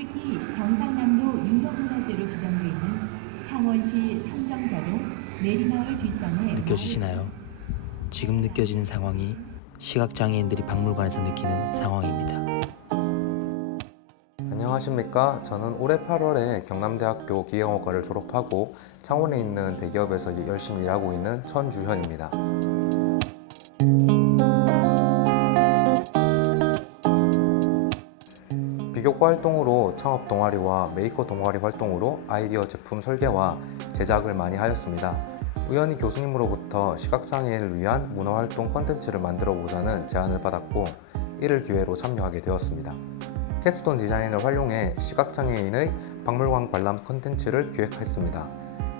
특히 경상남도 유형문화재로 지정돼 있는 창원시 삼정자동 내리마을 뒷산에 느껴지시나요? 지금 느껴지는 상황이 시각장애인들이 박물관에서 느끼는 상황입니다. 안녕하십니까. 저는 올해 8월에 경남대학교 기계공학과를 졸업하고 창원에 있는 대기업에서 열심히 일하고 있는 천주현입니다. 비교과 활동으로 창업 동아리와 메이커 동아리 활동으로 아이디어 제품 설계와 제작을 많이 하였습니다. 우연히 교수님으로부터 시각장애인을 위한 문화활동 콘텐츠를 만들어 보자는 제안을 받았고 이를 기회로 참여하게 되었습니다. 캡스톤 디자인을 활용해 시각장애인의 박물관 관람 콘텐츠를 기획했습니다.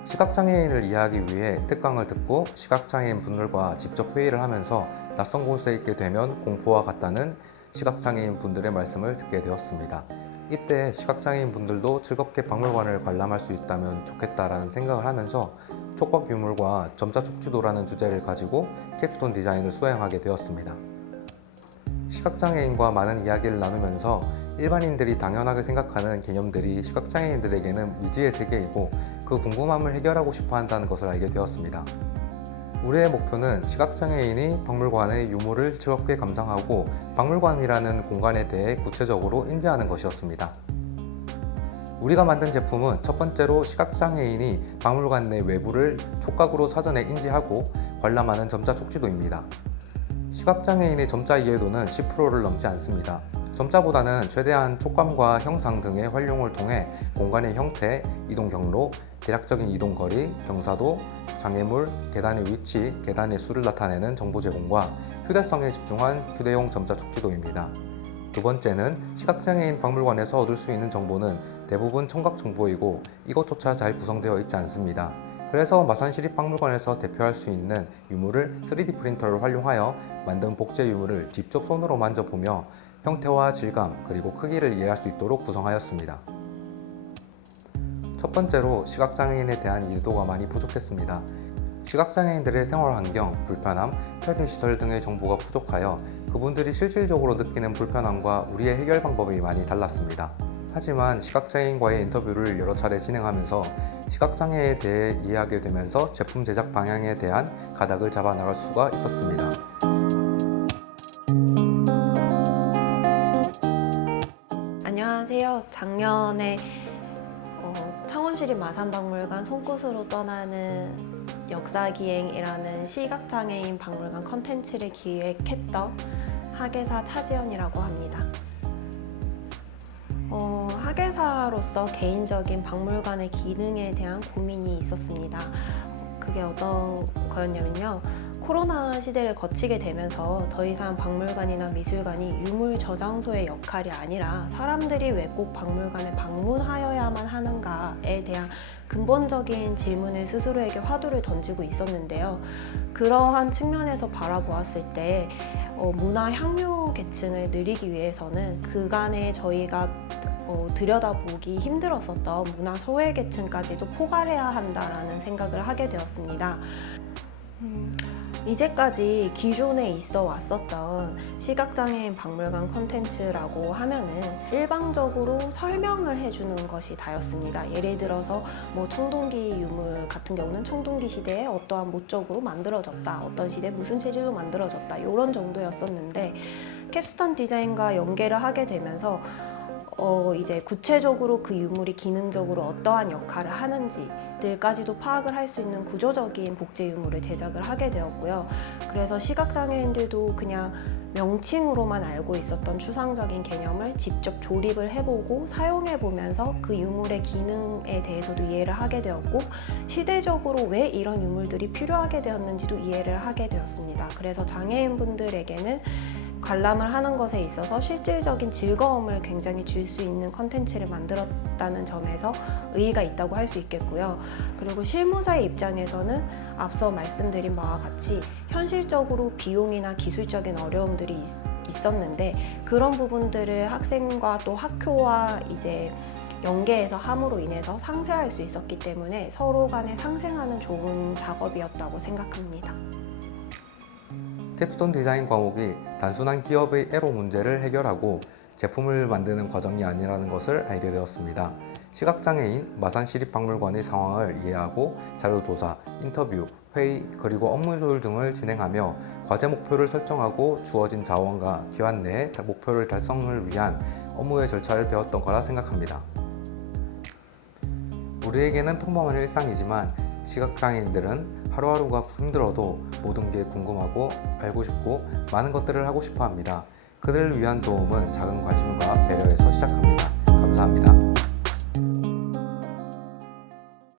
시각장애인을 이해하기 위해 특강을 듣고 시각장애인 분들과 직접 회의를 하면서 낯선 곳에 있게 되면 공포와 같다는 시각장애인 분들의 말씀을 듣게 되었습니다. 이때 시각장애인 분들도 즐겁게 박물관을 관람할 수 있다면 좋겠다라는 생각을 하면서 촉각 유물과 점자 촉지도라는 주제를 가지고 캡스톤 디자인을 수행하게 되었습니다. 시각장애인과 많은 이야기를 나누면서 일반인들이 당연하게 생각하는 개념들이 시각장애인들에게는 미지의 세계이고 그 궁금함을 해결하고 싶어 한다는 것을 알게 되었습니다. 우리의 목표는 시각장애인이 박물관의 유물을 즐겁게 감상하고 박물관이라는 공간에 대해 구체적으로 인지하는 것이었습니다. 우리가 만든 제품은 첫 번째로 시각장애인이 박물관 내 외부를 촉각으로 사전에 인지하고 관람하는 점자 촉지도입니다. 시각장애인의 점자 이해도는 10%를 넘지 않습니다. 점자보다는 최대한 촉감과 형상 등의 활용을 통해 공간의 형태, 이동 경로, 대략적인 이동 거리, 경사도, 장애물, 계단의 위치, 계단의 수를 나타내는 정보 제공과 휴대성에 집중한 휴대용 점자 촉지도입니다. 두 번째는 시각장애인 박물관에서 얻을 수 있는 정보는 대부분 청각 정보이고 이것조차 잘 구성되어 있지 않습니다. 그래서 마산시립박물관에서 대표할 수 있는 유물을 3D 프린터를 활용하여 만든 복제 유물을 직접 손으로 만져보며 형태와 질감 그리고 크기를 이해할 수 있도록 구성하였습니다. 첫 번째로 시각장애인에 대한 이해도가 많이 부족했습니다. 시각장애인들의 생활 환경, 불편함, 편의시설 등의 정보가 부족하여 그분들이 실질적으로 느끼는 불편함과 우리의 해결 방법이 많이 달랐습니다. 하지만 시각장애인과의 인터뷰를 여러 차례 진행하면서 시각장애에 대해 이해하게 되면서 제품 제작 방향에 대한 가닥을 잡아 나갈 수가 있었습니다. 안녕하세요. 작년에 창원시립 마산박물관 손끝으로 떠나는 역사기행이라는 시각장애인 박물관 컨텐츠를 기획했던 학예사 차지연이라고 합니다. 학예사로서 개인적인 박물관의 기능에 대한 고민이 있었습니다. 그게 어떤 거였냐면요. 코로나 시대를 거치게 되면서 더 이상 박물관이나 미술관이 유물 저장소의 역할이 아니라 사람들이 왜 꼭 박물관에 방문하여야만 하는가에 대한 근본적인 질문을 스스로에게 화두를 던지고 있었는데요. 그러한 측면에서 바라보았을 때 문화 향유 계층을 늘리기 위해서는 그간에 저희가 들여다보기 힘들었었던 문화 소외 계층까지도 포괄해야 한다라는 생각을 하게 되었습니다. 이제까지 기존에 있어 왔었던 시각장애인 박물관 콘텐츠라고 하면은 일방적으로 설명을 해주는 것이 다였습니다. 예를 들어서 청동기 유물 같은 경우는 청동기 시대에 어떠한 목적으로 만들어졌다, 어떤 시대에 무슨 체질로 만들어졌다 이런 정도였었는데 캡스톤 디자인과 연계를 하게 되면서 이제 구체적으로 그 유물이 기능적으로 어떠한 역할을 하는지들까지도 파악을 할 수 있는 구조적인 복제 유물을 제작을 하게 되었고요. 그래서 시각장애인들도 그냥 명칭으로만 알고 있었던 추상적인 개념을 직접 조립을 해보고 사용해보면서 그 유물의 기능에 대해서도 이해를 하게 되었고 시대적으로 왜 이런 유물들이 필요하게 되었는지도 이해를 하게 되었습니다. 그래서 장애인분들에게는 관람을 하는 것에 있어서 실질적인 즐거움을 굉장히 줄 수 있는 컨텐츠를 만들었다는 점에서 의의가 있다고 할 수 있겠고요. 그리고 실무자의 입장에서는 앞서 말씀드린 바와 같이 현실적으로 비용이나 기술적인 어려움들이 있었는데 그런 부분들을 학생과 또 학교와 이제 연계해서 함으로 인해서 상쇄할 수 있었기 때문에 서로 간에 상생하는 좋은 작업이었다고 생각합니다. 캡스톤 디자인 과목이 단순한 기업의 애로 문제를 해결하고 제품을 만드는 과정이 아니라는 것을 알게 되었습니다. 시각장애인 마산시립박물관의 상황을 이해하고 자료조사, 인터뷰, 회의, 그리고 업무 조율 등을 진행하며 과제 목표를 설정하고 주어진 자원과 기한 내에 목표를 달성을 위한 업무의 절차를 배웠던 거라 생각합니다. 우리에게는 평범한 일상이지만 시각장애인들은 하루하루가 힘들어도 모든 게 궁금하고 알고 싶고 많은 것들을 하고 싶어 합니다. 그들을 위한 도움은 작은 관심과 배려에서 시작합니다. 감사합니다.